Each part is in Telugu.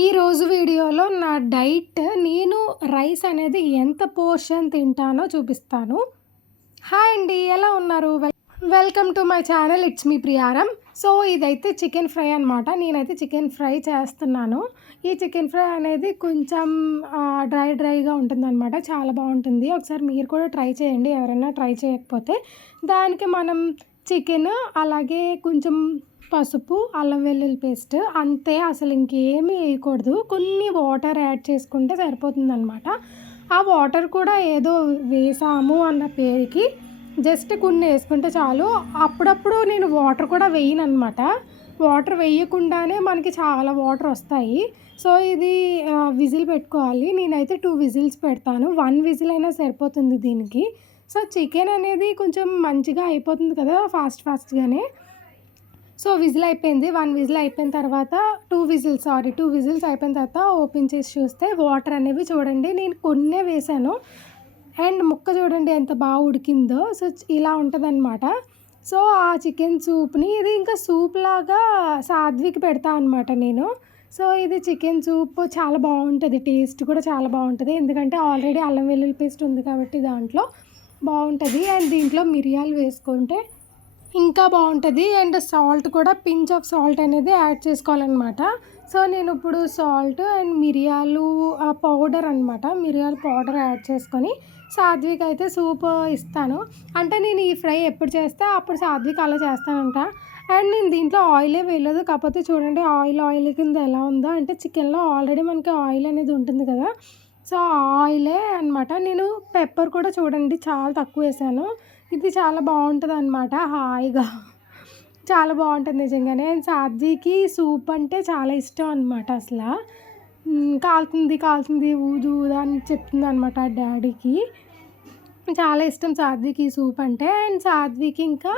ఈరోజు వీడియోలో నా డైట్ నేను రైస్ అనేది ఎంత పోర్షన్ తింటానో చూపిస్తాను. హాయ్ అండి, ఎలా ఉన్నారు? Welcome to my channel. It's me Priyaram. So ఇదైతే చికెన్ ఫ్రై అనమాట. నేనైతే చికెన్ ఫ్రై చేస్తున్నాను. ఈ చికెన్ ఫ్రై అనేది కొంచెం డ్రైగా ఉంటుందన్నమాట. చాలా బాగుంటుంది. ఒకసారి మీరు కూడా ట్రై చేయండి, ఎవరైనా ట్రై చేయకపోతే. దానికి మనం చికెన్, అలాగే కొంచెం పసుపు, అల్లం వెల్లుల్లి పేస్ట్ అంతే, అసలు ఇంకేమీ వేయకూడదు. కొన్ని వాటర్ యాడ్ చేసుకుంటే సరిపోతుందన్నమాట. ఆ వాటర్ కూడా ఏదో వేసాము అన్న పేరుకి జస్ట్ కొన్ని వేసుకుంటే చాలు. అప్పుడప్పుడు నేను వాటర్ కూడా వేయను అనమాట. వాటర్ వేయకుండానే మనకి చాలా వాటర్ వస్తాయి. సో ఇది విజిల్ పెట్టుకోవాలి. నేనైతే 2 విజిల్స్ పెడతాను. 1 విజిల్ అయినా సరిపోతుంది దీనికి. సో చికెన్ అనేది కొంచెం మంచిగా అయిపోతుంది కదా ఫాస్ట్గానే. సో విజిల్ అయిపోయింది. 1 విజిల్ అయిపోయిన తర్వాత 2 విజిల్స్ అయిపోయిన తర్వాత ఓపెన్ చేసి చూస్తే వాటర్ అనేవి చూడండి, నేను కొన్నే వేసాను. అండ్ ముక్క చూడండి ఎంత బాగా ఉడికిందో. సో ఇలా ఉంటుందన్నమాట. సో ఆ చికెన్ సూప్ని, ఇది ఇంకా సూప్ లాగా సాధ్వికి పెడతా అనమాట నేను. సో ఇది చికెన్ సూప్ చాలా బాగుంటుంది, టేస్ట్ కూడా చాలా బాగుంటుంది. ఎందుకంటే ఆల్రెడీ అల్లం వెల్లుల్లి పేస్ట్ ఉంది కాబట్టి దాంట్లో బాగుంటుంది. అండ్ దీంట్లో మిరియాలు వేసుకుంటే ఇంకా బాగుంటుంది. అండ్ సాల్ట్ కూడా, పించ్ ఆఫ్ సాల్ట్ అనేది యాడ్ చేసుకోవాలన్నమాట. సో నేను ఇప్పుడు సాల్ట్ అండ్ మిరియాలు పౌడర్ అనమాట, మిరియాల పౌడర్ యాడ్ చేసుకొని సాధ్విక్ అయితే సూప్ ఇస్తాను. అంటే నేను ఈ ఫ్రై ఎప్పుడు చేస్తే అప్పుడు సాధ్విక్ అలా చేస్తానంట. అండ్ నేను దీంట్లో ఆయిలే వేయలేదు. కాకపోతే చూడండి ఆయిల్ కింద ఎలా ఉందో, అంటే చికెన్లో ఆల్రెడీ మనకి ఆయిల్ అనేది ఉంటుంది కదా. సో ఆయిలే అనమాట. నేను పెప్పర్ కూడా చూడండి చాలా తక్కువ వేసాను. ఇది చాలా బాగుంటుంది అనమాట, హాయిగా చాలా బాగుంటుంది నిజంగానే. సాధ్వికి సూప్ అంటే చాలా ఇష్టం అనమాట. అసలు కాలుతుంది ఊదు అని చెప్తుంది అనమాట డాడీకి. చాలా ఇష్టం సాధ్వికి సూప్ అంటే. అండ్ సాధ్వికి ఇంకా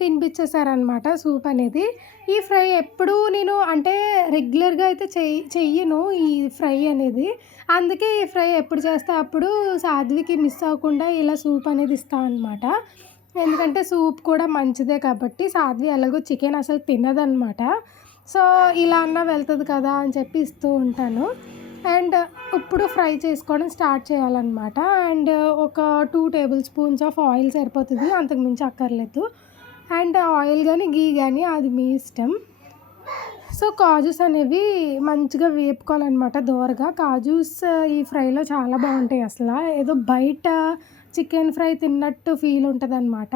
తినిపించేశారనమాట సూప్ అనేది. ఈ ఫ్రై ఎప్పుడు నేను అంటే రెగ్యులర్గా అయితే చెయ్యను ఈ ఫ్రై అనేది. అందుకే ఈ ఫ్రై ఎప్పుడు చేస్తే అప్పుడు సాధ్వికి మిస్ అవ్వకుండా ఇలా సూప్ అనేది ఇస్తాను అనమాట. ఎందుకంటే సూప్ కూడా మంచిదే కాబట్టి. సాధ్వి ఎలాగో చికెన్ అసలు తినదనమాట. సో ఇలా అన్నా వెళ్తుంది కదా అని చెప్పి ఇస్తూ ఉంటాను. అండ్ ఇప్పుడు ఫ్రై చేసుకోవడం స్టార్ట్ చేయాలన్నమాట. అండ్ ఒక 2 టేబుల్ స్పూన్స్ ఆఫ్ ఆయిల్ సరిపోతుంది, అంతకుమించి అక్కర్లేదు. అండ్ ఆయిల్ కానీ గీ కానీ అది మీ ఇష్టం. సో కాజూస్ అనేవి మంచిగా వేపుకోవాలన్నమాట దోరగా. కాజూస్ ఈ ఫ్రైలో చాలా బాగుంటాయి. అసలు ఏదో బయట చికెన్ ఫ్రై తిన్నట్టు ఫీల్ ఉంటుంది అనమాట.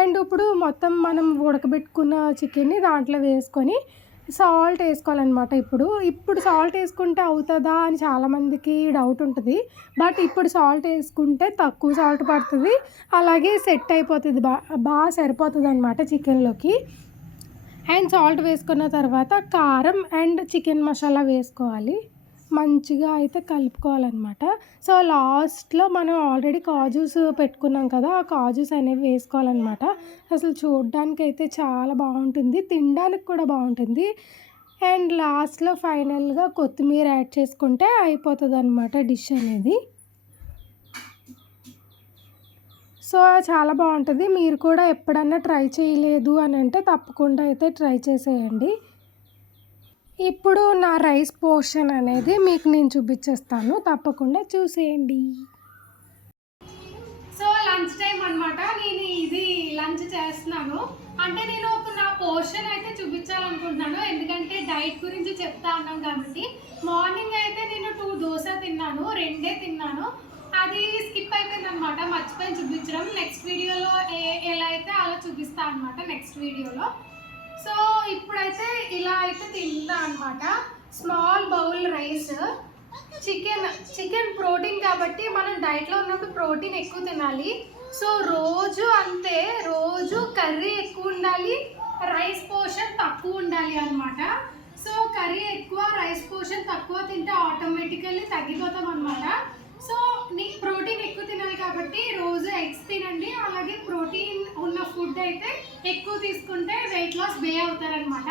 అండ్ ఇప్పుడు మొత్తం మనం ఉడకబెట్టుకున్న చికెన్ని దాంట్లో వేసుకొని సాల్ట్ వేసుకోవాలన్నమాట. ఇప్పుడు సాల్ట్ వేసుకుంటే అవుతుందా అని చాలామందికి డౌట్ ఉంటుంది. బట్ ఇప్పుడు సాల్ట్ వేసుకుంటే తక్కువ సాల్ట్ పడుతుంది, అలాగే సెట్ అయిపోతుంది, బాగా సరిపోతుంది అనమాట చికెన్లోకి. అండ్ సాల్ట్ వేసుకున్న తర్వాత కారం అండ్ చికెన్ మసాలా వేసుకోవాలి. మంచిగా అయితే కలుపుకోవాలన్నమాట. సో లాస్ట్లో మనం ఆల్రెడీ కాజూస్ పెట్టుకున్నాం కదా, ఆ కాజూస్ అనేవి వేసుకోవాలన్నమాట. అసలు చూడడానికి అయితే చాలా బాగుంటుంది, తినడానికి కూడా బాగుంటుంది. అండ్ లాస్ట్లో ఫైనల్గా కొత్తిమీర యాడ్ చేసుకుంటే అయిపోతుంది అనమాట డిష్ అనేది. సో చాలా బాగుంటుంది. మీరు కూడా ఎప్పుడన్నా ట్రై చేయలేదు అని అంటే తప్పకుండా అయితే ట్రై చేసేయండి. ఇప్పుడు నా రైస్ పోర్షన్ అనేది మీకు నేను చూపించేస్తాను, తప్పకుండా చూసేయండి. సో లంచ్ టైం అనమాట. నేను ఇది లంచ్ చేస్తున్నాను. అంటే నేను నా పోర్షన్ అయితే చూపించాలనుకుంటున్నాను, ఎందుకంటే డైట్ గురించి చెప్తా ఉన్నాం కాబట్టి. మార్నింగ్ అయితే నేను 2 దోశ తిన్నాను, 2 తిన్నాను. అది స్కిప్ అయిపోయింది అనమాట, మర్చిపోయి చూపించడం. నెక్స్ట్ వీడియోలో ఎలా అయితే అలా చూపిస్తా అనమాట నెక్స్ట్ వీడియోలో. సో ఇప్పుడైతే ఇలా అయితే తిందా అనమాట. Small bowl rice. Chicken protein కాబట్టి మనం డైట్లో ఉన్నప్పుడు ప్రోటీన్ ఎక్కువ తినాలి. సో రోజు అంతే, రోజు కర్రీ ఎక్కువ ఉండాలి, రైస్ పోర్షన్ తక్కువ ఉండాలి అనమాట. సో కర్రీ ఎక్కువ, రైస్ పోర్షన్ తక్కువ తింటే ఆటోమేటికల్లీ తగ్గిపోతాం అనమాట. సో ప్రోటీన్ ఎక్కువ తినాలి కాబట్టి రోజు ఎగ్స్ తినండి. అలాగే ప్రోటీన్ ఉన్న ఫుడ్ అయితే ఎక్కువ తీసుకుంటే వెయిట్ లాస్ అవుతారనమాట.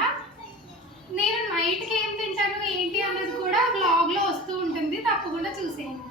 నేను నైట్కి ఏం తింటాను ఏంటి అన్నది కూడా వ్లాగ్లో వస్తూ ఉంటుంది, తప్పకుండా చూసేయండి.